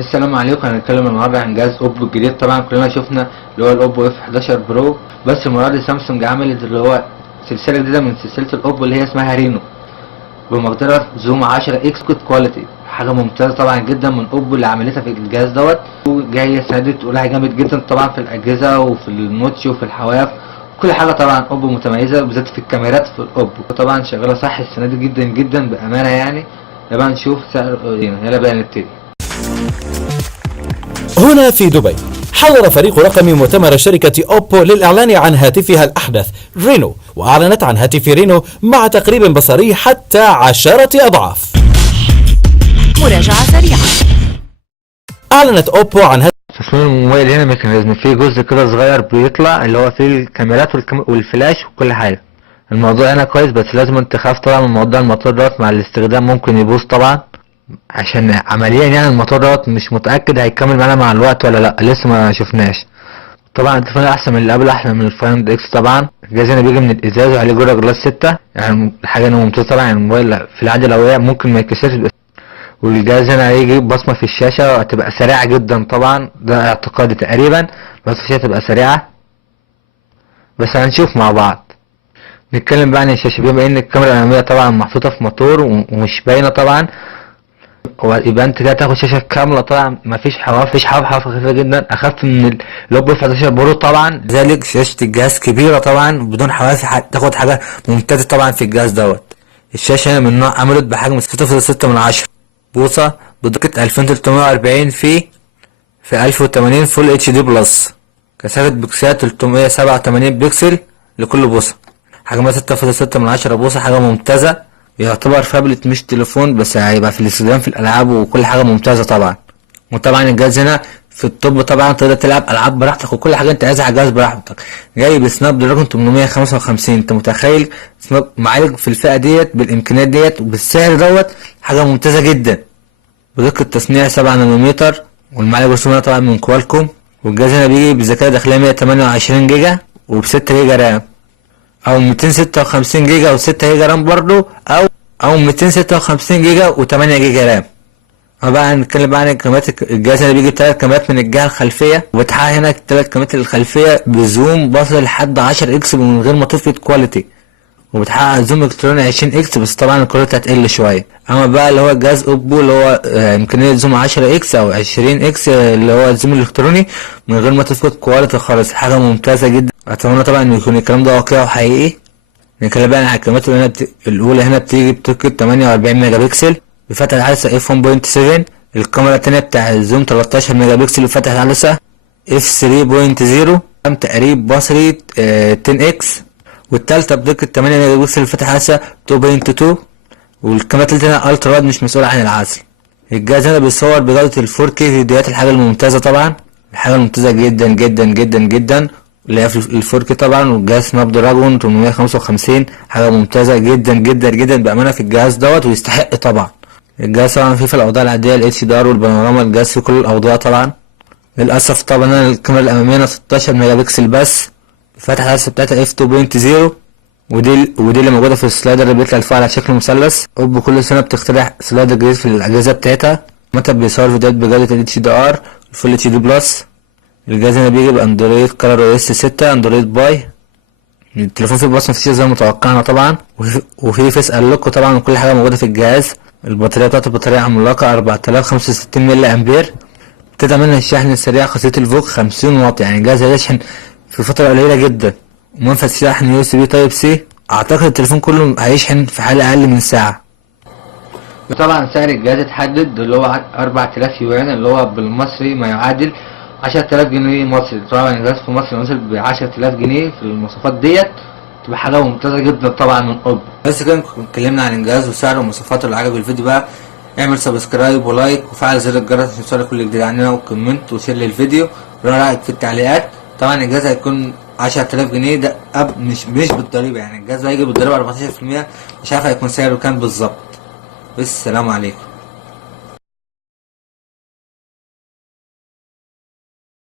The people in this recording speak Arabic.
السلام عليكم. هنتكلم النهارده عن جهاز اوبو الجديد. طبعا كلنا شفنا اللي هو الاوبو اف 11 برو، بس المره دي سامسونج عملت اللي هو سلسله جديده من سلسله الاوبو اللي هي اسمها رينو، بمقدار زوم 10 اكس كود كواليتي. حاجه ممتازه طبعا جدا من اوبو اللي عملتها في الجهاز دوت، وجايه السنه دي تقولها جامد جدا طبعا في الاجهزه وفي النوتش وفي الحواف، كل حاجه. طبعا اوبو متميزه بالذات في الكاميرات في الاوبو، طبعا شغاله صح السنه دي جدا جدا بامانه يعني. يبقى نشوف سعر. يلا بقى نبتدي. هنا في دبي حضر فريق رقم مؤتمر شركة أوبو للإعلان عن هاتفها الأحدث رينو، وأعلنت عن هاتف رينو مع تقريب بصري حتى 10 أضعاف. مراجعة سريعة. أعلنت أوبو عن تصميم الموبايل هنا ميكانيزم فيه جزء كده صغير بيطلع اللي هو فيه الكاميرات والفلاش وكل حاجة. الموضوع هنا كويس، بس لازم انت تخاف طبعا من موضوع الموتور دوت، مع الاستخدام ممكن يبوظ طبعا، عشان عمليا يعني الموتور دوت مش متأكد هيكمل معانا مع الوقت ولا لا، لسه ما شفناش. طبعا التليفون احسن من اللي قبله، احسن من الفايند اكس طبعا. الجهاز هنا بيجي من الازاز وعليه جورا جلاس 6، يعني الحاجة هنا ممتازة طبعا. يعني الموبايل في العادة لو وقع ممكن ما يتكسرش، والجهاز هنا هيجي بصمة في الشاشة وهتبقى سريعة جدا طبعا، ده اعتقادي تقريبا، بس الشاشة هتبقى سريعة، بس هنشوف مع بعض. نتكلم بقى عن الشاشة. بما ان الكاميرا الأمامية طبعا محطوطة في موتور ومش باينة طبعا، يبقى انت كده تاخد شاشة كاملة طبعا، مفيش حواف، مفيش حواف خفيفة جدا، اخف من الاوبو 11 برو طبعا. لذلك شاشة الجهاز كبيرة طبعا بدون حواف، تاخد حاجة ممتازة طبعا في الجهاز دوت. الشاشة هنا من نوع أموليد بحجم 6.6 بوصة، بدقة 2340 في 1080 فول اتش دي بلس، كثافة بكسلات 387 بكسل لكل بوصة، حجمها 6.6 بوصة، حاجة ممتازة. يعتبر فابلت مش تليفون، بس هيبقى في الاستخدام في الألعاب وكل حاجة ممتازة طبعا. وطبعا الجهاز هنا في الطب طبعا، تقدر تلعب ألعاب براحتك وكل حاجة انت عايزها على الجهاز براحتك. جاي بسناب دراجون 855. انت متخيل معالج في الفئة ديت بالإمكانيات ديت وبالسعر دوت؟ حاجة ممتازة جدا. بدقة تصنيع 7 نانومتر، والمعالج الرسومي طبعا من كوالكوم. والجهاز هنا بيجي بذاكرة داخلية 128 جيجا وب6 جيجا رام، او 256 جيجا و6 جيجا رام برضو، او 256 جيجا و8 جيجا رام. بقى هنتكلم بقى عن الكاميرات. الجهاز هنا بيجي 3 كاميرات من الجهة الخلفية، وبتحقق هنا 3 كاميرات الخلفية بزوم بصري لحد 10 اكس من غير ما تفقد كواليتي، وبتحقق زوم الكتروني 20 اكس، بس طبعا الكواليتي هتقل شويه. اما بقى اللي هو جهاز اوبو اللي هو امكانيه زوم 10 اكس او 20 اكس، اللي هو الزوم الالكتروني من غير ما تفقد كواليتي خالص، حاجه ممتازه جدا. اتمنى طبعا ان يكون الكلام ده واقعي وحقيقي. نتكلم بقى عن الكاميرات الاولى هنا بتيجي بدقه 48 ميجا بكسل بفتحه عدسه اف 1.7. الكاميرا الثانيه بتاع الزوم 13 ميجا بكسل بفتحه عدسه اف 3.0، تقريب بصري 10 اكس. والتالتة بدقة 8 ميجا بكسل فتح عدسة 2.2. والكاميرا التالتة الترا وايد مش مسؤول عن العزل. الجهاز هنا بيصور بجودة ال 4K فيديوهات، الحاجة الممتازة طبعا، الحاجة الممتازة جدا جدا جدا جدا اللي هي في ال 4K طبعا. والجهاز سناب دراجون 855، حاجة ممتازة جدا جدا جدا بأمانة في الجهاز دوت، ويستحق طبعا. الجهاز طبعا فيه في الأوضاع العادية ال HDR والبانوراما، الجهاز في كل الأوضاع طبعا. للأسف طبعا الكاميرا الأمامية 16 ميجا بكسل بس، فتح العدسة بتاعتها اف 2.0، ودي اللي موجودة في السلايدر اللي بيطلع لفوق على شكل مثلث. اوبو كل سنة بتخترع سلايدر جديد في الأجهزة بتاعتها. متى بيصور فيديوهات بجودة ال HDR الفول اتش دي بلس. الجهاز هنا بيجي بأندرويد كلر او اس 6 اندرويد باي. التليفون فيه بصمة فيشة زي ما توقعنا طبعا، وفيه فيس انلوك طبعا، وكل حاجة موجودة في الجهاز. البطارية بتاعته بطارية عملاقة 4065 ملي أمبير، بتدعم منها الشحن السريع خاصية الفوق 50 واط، يعني الجهاز هيشحن في فترة قليلة جدا. ومنفذ شحن يو اس بي تايب سي، اعتقد التليفون كله هيشحن في حالة اقل من ساعة. طبعا سعر الجهاز اتحدد اللي هو 4000 يوان، اللي هو بالمصري ما يعادل 10000 جنيه مصري. طبعا الجهاز في مصر نزل ب 10000 جنيه في المواصفات ديت، تبقى حاجة ممتازة جدا طبعا من اوبو. بس كده اتكلمنا عن الجهاز وسعره ومواصفاته. اللي عجب الفيديو بقى اعمل سبسكرايب ولايك وفعل زر الجرس عشان يوصلك كل جديد عننا، وكومنت وشير للفيديو ولو رايك في التعليقات. طبعا الجهاز هيكون 10000 جنيه ده مش بالضريبة، يعني الجهاز هيجي بالضريبة 14%، مش عارف هيكون سعره كام بالظبط. بس السلام عليكم.